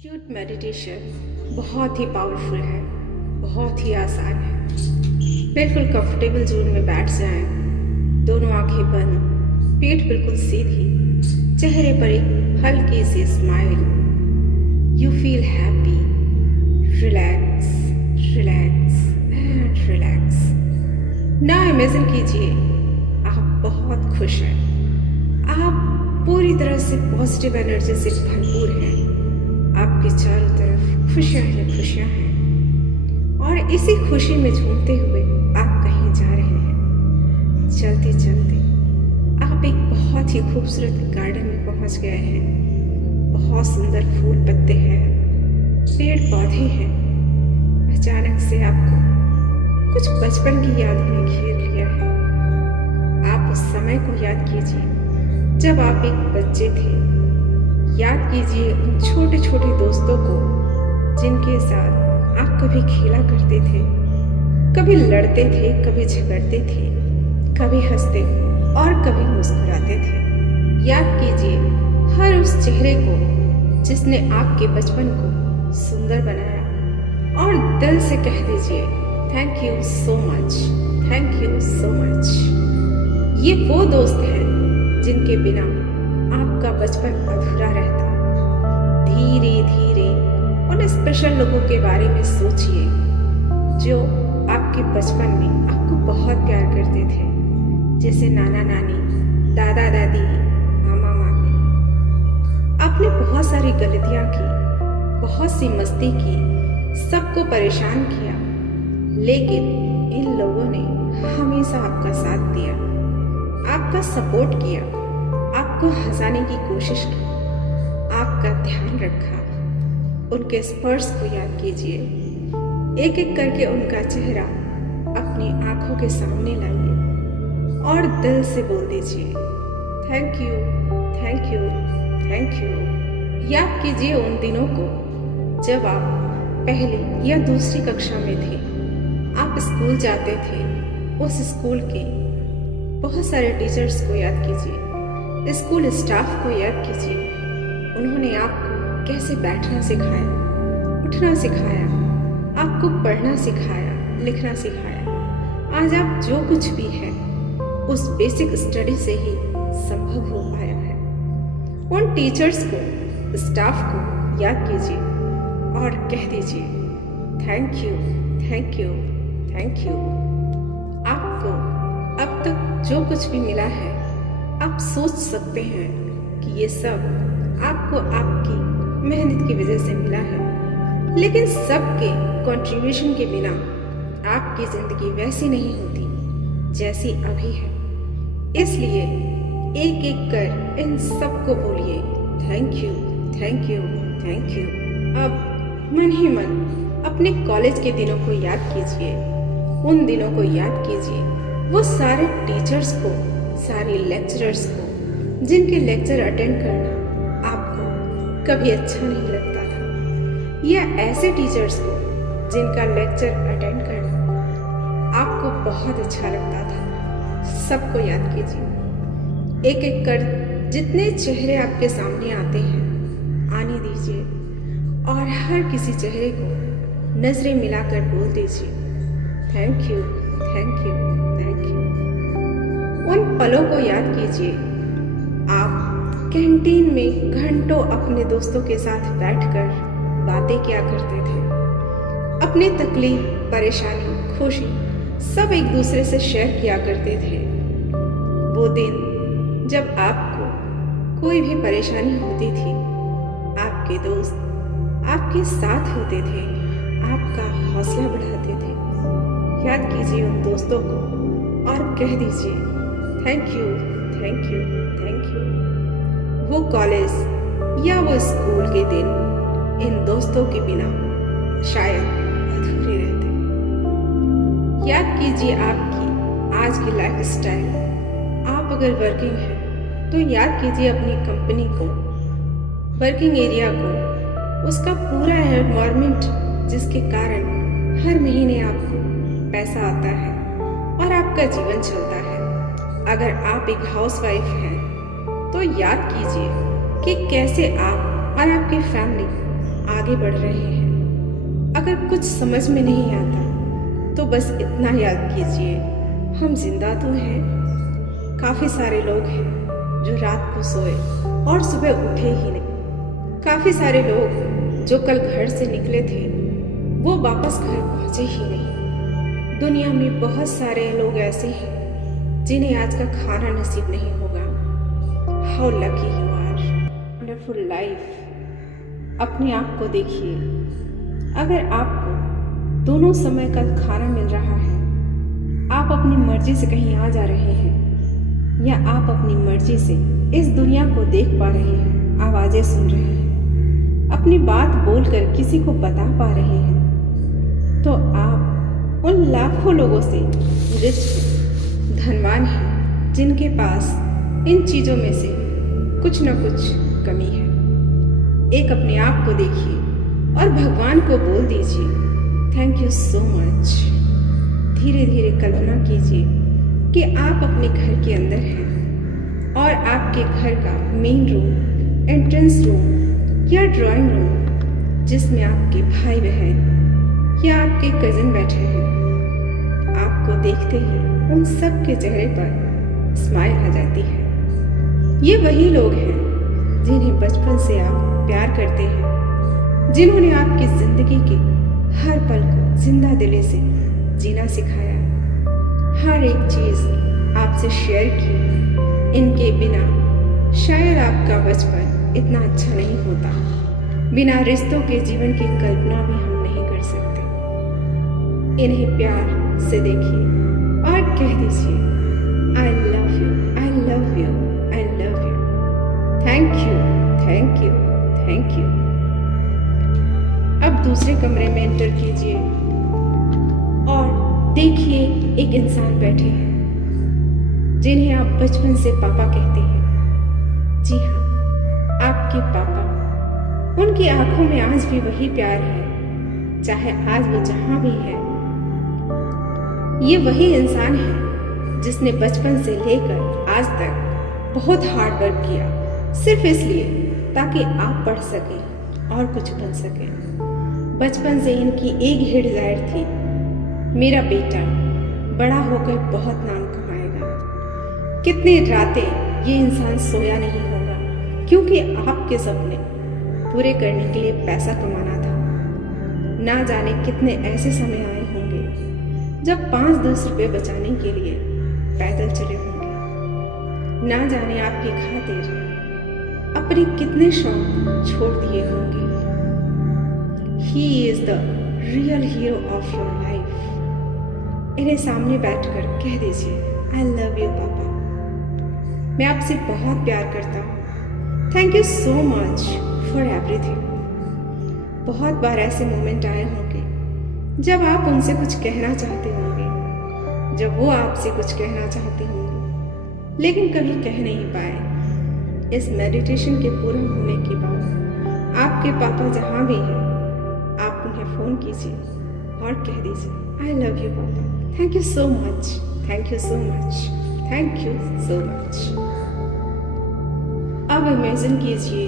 Acute meditation बहुत ही powerful है, बहुत ही आसान है। बिल्कुल कंफर्टेबल जोन में बैठ जाएं, दोनों आंखें बंद, पीठ बिल्कुल सीधी, चेहरे पर एक हल्की सी smile. You feel happy, relax relax and relax. ना इमेजिन कीजिए आप बहुत खुश हैं, आप पूरी तरह से पॉजिटिव एनर्जी से भरपूर हैं, आपके चारों तरफ खुशियां ही खुशियां हैं और इसी खुशी में झूमते हुए आप कहीं जा रहे हैं। चलते चलते आप एक बहुत ही खूबसूरत गार्डन में पहुंच गए हैं। बहुत सुंदर फूल पत्ते हैं, पेड़ पौधे हैं। अचानक से आपको कुछ बचपन की यादों ने घेर लिया है। आप उस समय को याद कीजिए जब आप एक बच्चे थे। याद कीजिए उन छोटे छोटे दोस्तों को जिनके साथ आप कभी खेला करते थे, कभी लड़ते थे, कभी झगड़ते थे, कभी हंसते और कभी मुस्कुराते थे। याद कीजिए हर उस चेहरे को जिसने आपके बचपन को सुंदर बनाया और दिल से कह दीजिए thank you so much, thank you so much. ये वो दोस्त हैं जिनके बिना आपका बचपन अधूरा रहता। धीरे धीरे उन स्पेशल लोगों के बारे में सोचिए जो आपके बचपन में आपको बहुत प्यार करते थे, जैसे नाना नानी, दादा दादी, मामा मामी। आपने बहुत सारी गलतियां की, बहुत सी मस्ती की, सबको परेशान किया, लेकिन इन लोगों ने हमेशा आपका साथ दिया, आपका सपोर्ट किया, आपको हंसाने की कोशिश की, आपका ध्यान रखा। उनके स्पर्श को याद कीजिए, एक एक करके उनका चेहरा अपनी आंखों के सामने लाइए और दिल से बोल दीजिए thank you, thank you, thank you. याद कीजिए उन दिनों को जब आप पहली या दूसरी कक्षा में थे, आप स्कूल जाते थे। उस स्कूल के बहुत सारे टीचर्स को याद कीजिए, स्कूल स्टाफ को याद कीजिए। उन्होंने आपको कैसे बैठना सिखाया, उठना सिखाया, आपको पढ़ना सिखाया, लिखना सिखाया। आज आप जो कुछ भी है उस बेसिक स्टडी से ही संभव हो पाया है। उन टीचर्स को, स्टाफ को याद कीजिए और कह दीजिए thank you, thank you, thank you. आपको अब तक जो कुछ भी मिला है, आप सोच सकते हैं कि ये सब आपको आपकी मेहनत की वजह से मिला है, लेकिन सबके कंट्रीब्यूशन के बिना आपकी जिंदगी वैसी नहीं होती जैसी अभी है। इसलिए एक एक कर इन सबको बोलिए thank you, thank you, thank you. अब मन ही मन अपने कॉलेज के दिनों को याद कीजिए, उन दिनों को याद कीजिए, वो सारे टीचर्स को, सारे लेक्चरर्स को जिनके लेक्चर अटेंड करना आपको कभी अच्छा नहीं लगता था, या ऐसे टीचर्स को जिनका लेक्चर अटेंड करना आपको बहुत अच्छा लगता था। सबको याद कीजिए, एक एक कर जितने चेहरे आपके सामने आते हैं आने दीजिए और हर किसी चेहरे को नजरें मिलाकर बोल दीजिए thank you, thank you, thank you. उन पलों को याद कीजिए, आप कैंटीन में घंटों अपने दोस्तों के साथ बैठकर बातें किया करते थे। अपनी तकलीफ, परेशानी, खुशी सब एक दूसरे से शेयर किया करते थे। वो दिन जब आपको कोई भी परेशानी होती थी, आपके दोस्त आपके साथ होते थे, आपका हौसला बढ़ाते थे। याद कीजिए उन दोस्तों को और कह दीजिए thank you, thank you, thank you. वो कॉलेज या वो स्कूल के दिन इन दोस्तों के बिना शायद अधूरे रहते। याद कीजिए आपकी आज की लाइफ स्टाइल। आप अगर वर्किंग हैं तो याद कीजिए अपनी कंपनी को, वर्किंग एरिया को, उसका पूरा एनवायरनमेंट जिसके कारण हर महीने आपको पैसा आता है और आपका जीवन चलता है। अगर आप एक हाउसवाइफ हैं तो याद कीजिए कि कैसे आप और आपकी फैमिली आगे बढ़ रहे हैं। अगर कुछ समझ में नहीं आता तो बस इतना याद कीजिए, हम जिंदा तो हैं। काफ़ी सारे लोग हैं जो रात को सोए और सुबह उठे ही नहीं। काफ़ी सारे लोग जो कल घर से निकले थे वो वापस घर पहुंचे ही नहीं। दुनिया में बहुत सारे लोग ऐसे हैं जिन्हें आज का खाना नसीब नहीं होगा। How lucky you are, wonderful life. अपने आप को देखिए, अगर आपको दोनों समय का खाना मिल रहा है, आप अपनी मर्जी से कहीं आ जा रहे हैं या आप अपनी मर्जी से इस दुनिया को देख पा रहे हैं, आवाज़ें सुन रहे हैं, अपनी बात बोलकर किसी को बता पा रहे हैं, तो आप उन लाखों लोगों से रिच धनवान हैं जिनके पास इन चीज़ों में से कुछ न कुछ कमी है। एक अपने आप को देखिए और भगवान को बोल दीजिए, थैंक यू सो मच। धीरे धीरे कल्पना कीजिए कि आप अपने घर के अंदर हैं और आपके घर का मेन रूम, एंट्रेंस रूम या ड्राइंग रूम, जिसमें आपके भाई बहन या आपके कजिन बैठे हैं, आपको देखते ही उन सब के चेहरे पर स्माइल आ जाती है। ये वही लोग हैं जिन्हें बचपन से आप प्यार करते हैं, जिन्होंने आपकी जिंदगी के हर पल को जिंदा दिली से जीना सिखाया, हर एक चीज़ आपसे शेयर की। इनके बिना शायद आपका बचपन इतना अच्छा नहीं होता। बिना रिश्तों के जीवन की कल्पना भी हम नहीं कर सकते। इन्हें प्यार से देखिए और कह दीजिए, I love you, I love you, I love you, thank you, thank you, thank you. अब दूसरे कमरे में एंटर कीजिए और देखिए एक इंसान बैठे हैं जिन्हें आप बचपन से पापा कहते हैं। जी हाँ, आपके पापा। उनकी आंखों में आज भी वही प्यार है, चाहे आज वो जहां भी है। ये वही इंसान है जिसने बचपन से लेकर आज तक बहुत हार्ड वर्क किया, सिर्फ इसलिए ताकि आप पढ़ सकें और कुछ बन सकें। बचपन से इनकी एक ही डिजायर थी, मेरा बेटा बड़ा होकर बहुत नाम कमाएगा। कितनी रातें ये इंसान सोया नहीं होगा, क्योंकि आपके सपने पूरे करने के लिए पैसा कमाना था। ना जाने कितने ऐसे समय आए होंगे जब 5-10 रुपये बचाने के लिए पैदल चले होंगे। ना जाने आपकी खातिर अपने कितने शौक छोड़ दिए होंगे। He is the real hero of your life. इन्हें सामने बैठकर कह दीजिए, आई लव यू पापा, मैं आपसे बहुत प्यार करता हूँ, thank you so much for everything. बहुत बार ऐसे मोमेंट आए होंगे जब आप उनसे कुछ कहना चाहते होंगे, जब वो आपसे कुछ कहना चाहते होंगे, लेकिन कभी कह नहीं पाए। इस मेडिटेशन के पूरा होने के बाद आपके पापा जहाँ भी हैं, आप उन्हें फ़ोन कीजिए और कह दीजिए, आई लव यू पापा, thank you so much, thank you so much, thank you so much. अब इमेजिन कीजिए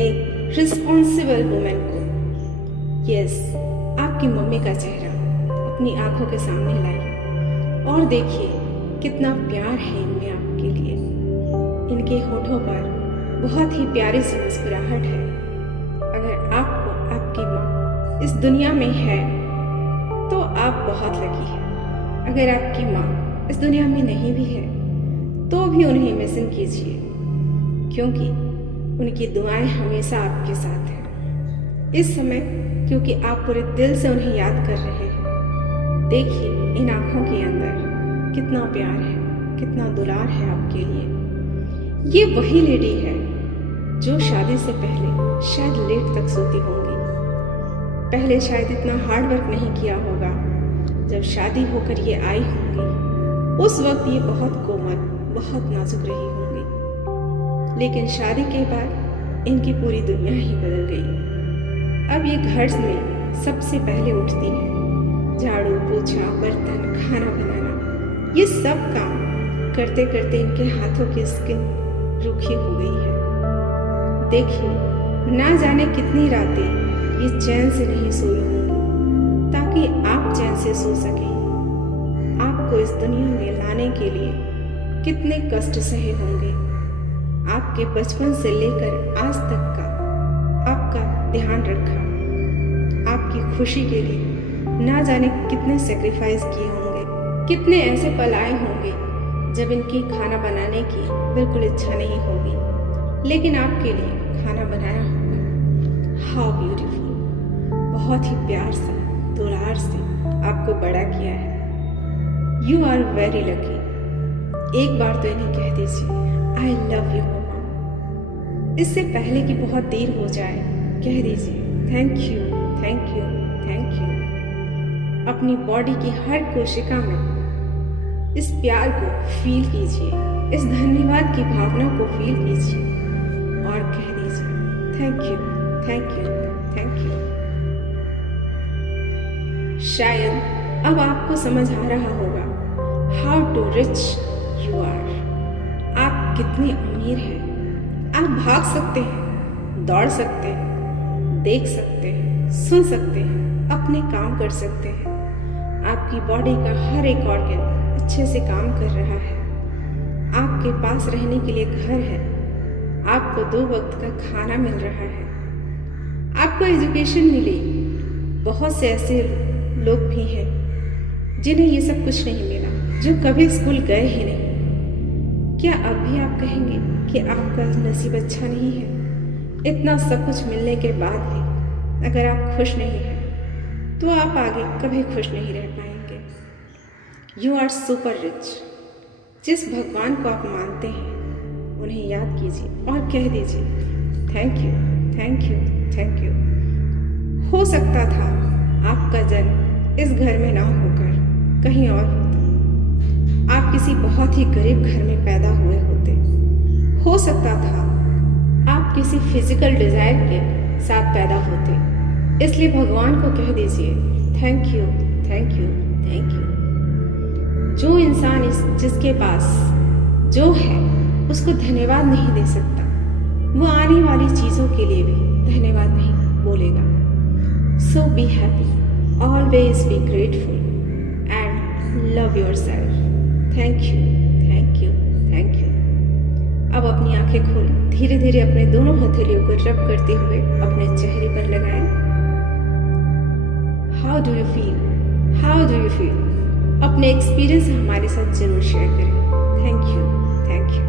एक रिस्पॉन्सिबल वुमेन को, यस, आपकी मम्मी का चेहरा अपनी आंखों के सामने लाई और देखिए कितना प्यार है इनमें आपके लिए। इनके होठों पर बहुत ही प्यारी सी मुस्कुराहट है। अगर आपको आपकी माँ इस दुनिया में है तो आप बहुत लकी हैं। अगर आपकी माँ इस दुनिया में नहीं भी है तो भी उन्हें इमेजिन कीजिए, क्योंकि उनकी दुआएं हमेशा आपके साथ हैं इस समय, क्योंकि आप पूरे दिल से उन्हें याद कर रहे हैं। देखिए इन आँखों के अंदर कितना प्यार है, कितना दुलार है आपके लिए। ये वही लेडी है जो शादी से पहले शायद लेट तक सोती होंगी। पहले शायद इतना हार्ड वर्क नहीं किया होगा। जब शादी होकर ये आई होंगी उस वक्त ये बहुत कोमल, बहुत नाजुक रही होंगी, लेकिन शादी के बाद इनकी पूरी दुनिया ही बदल गई। अब ये घर में सबसे पहले उठती है, झाड़ू पोछा बर्तन खाना बनाना, ये सब काम करते करते इनके हाथों की स्किन रूखी हो गई है। देखिए ना जाने कितनी रातें ये चैन से नहीं सोई होंगी ताकि आप चैन से सो सकें। आपको इस दुनिया में लाने के लिए कितने कष्ट सहे होंगे। आपके बचपन से लेकर आज तक का आपका ध्यान रखा। आपकी खुशी के लिए ना जाने कितने सेक्रीफाइस किए होंगे। कितने ऐसे पल आए होंगे जब इनकी खाना बनाने की बिल्कुल इच्छा नहीं होगी, लेकिन आपके लिए खाना बनाया होगा। How beautiful. बहुत ही प्यार से, दुलार से आपको बड़ा किया है। You are very lucky. एक बार तो इन्हें कह दीजिए आई लव यू मम्मा। इससे पहले कि बहुत देर हो जाए कह दीजिए thank you, thank you, thank you. अपनी बॉडी की हर कोशिका में इस प्यार को फील कीजिए, इस धन्यवाद की भावना को फील कीजिए और कह दीजिए thank you, thank you, thank you. शायद अब आपको समझ आ रहा होगा how too rich you are. आप कितने अमीर हैं। आप भाग सकते हैं, दौड़ सकते हैं, देख सकते हैं, सुन सकते हैं, अपने काम कर सकते हैं। आपकी बॉडी का हर एक ऑर्गन अच्छे से काम कर रहा है। आपके पास रहने के लिए घर है। आपको 2 वक्त का खाना मिल रहा है। आपको एजुकेशन मिली। बहुत से ऐसे लोग भी हैं जिन्हें ये सब कुछ नहीं मिला, जो कभी स्कूल गए ही नहीं। क्या अब भी आप कहेंगे कि आपका नसीब अच्छा नहीं है? इतना सब कुछ मिलने के बाद भी अगर आप खुश नहीं हैं तो आप आगे कभी खुश नहीं रह पाएंगे। You are super rich. जिस भगवान को आप मानते हैं उन्हें याद कीजिए और कह दीजिए thank you, thank you, thank you. हो सकता था आपका जन्म इस घर में ना होकर कहीं और होता। आप किसी बहुत ही गरीब घर में पैदा हुए होते। हो सकता था आप किसी फिजिकल डिजायर के साथ पैदा होते। इसलिए भगवान को कह दीजिए thank you, thank you, thank you. जो इंसान जिसके पास जो है उसको धन्यवाद नहीं दे सकता, वो आने वाली चीज़ों के लिए भी धन्यवाद नहीं बोलेगा। So be happy, always be grateful and love yourself. Thank you, thank you, thank you. अब अपनी आंखें खोलें, धीरे धीरे अपने दोनों हथेलियों को रब करते हुए अपने चेहरे पर लगाएं। How do you feel? How do you feel? अपने एक्सपीरियंस हमारे साथ जरूर शेयर करें। Thank you, thank you.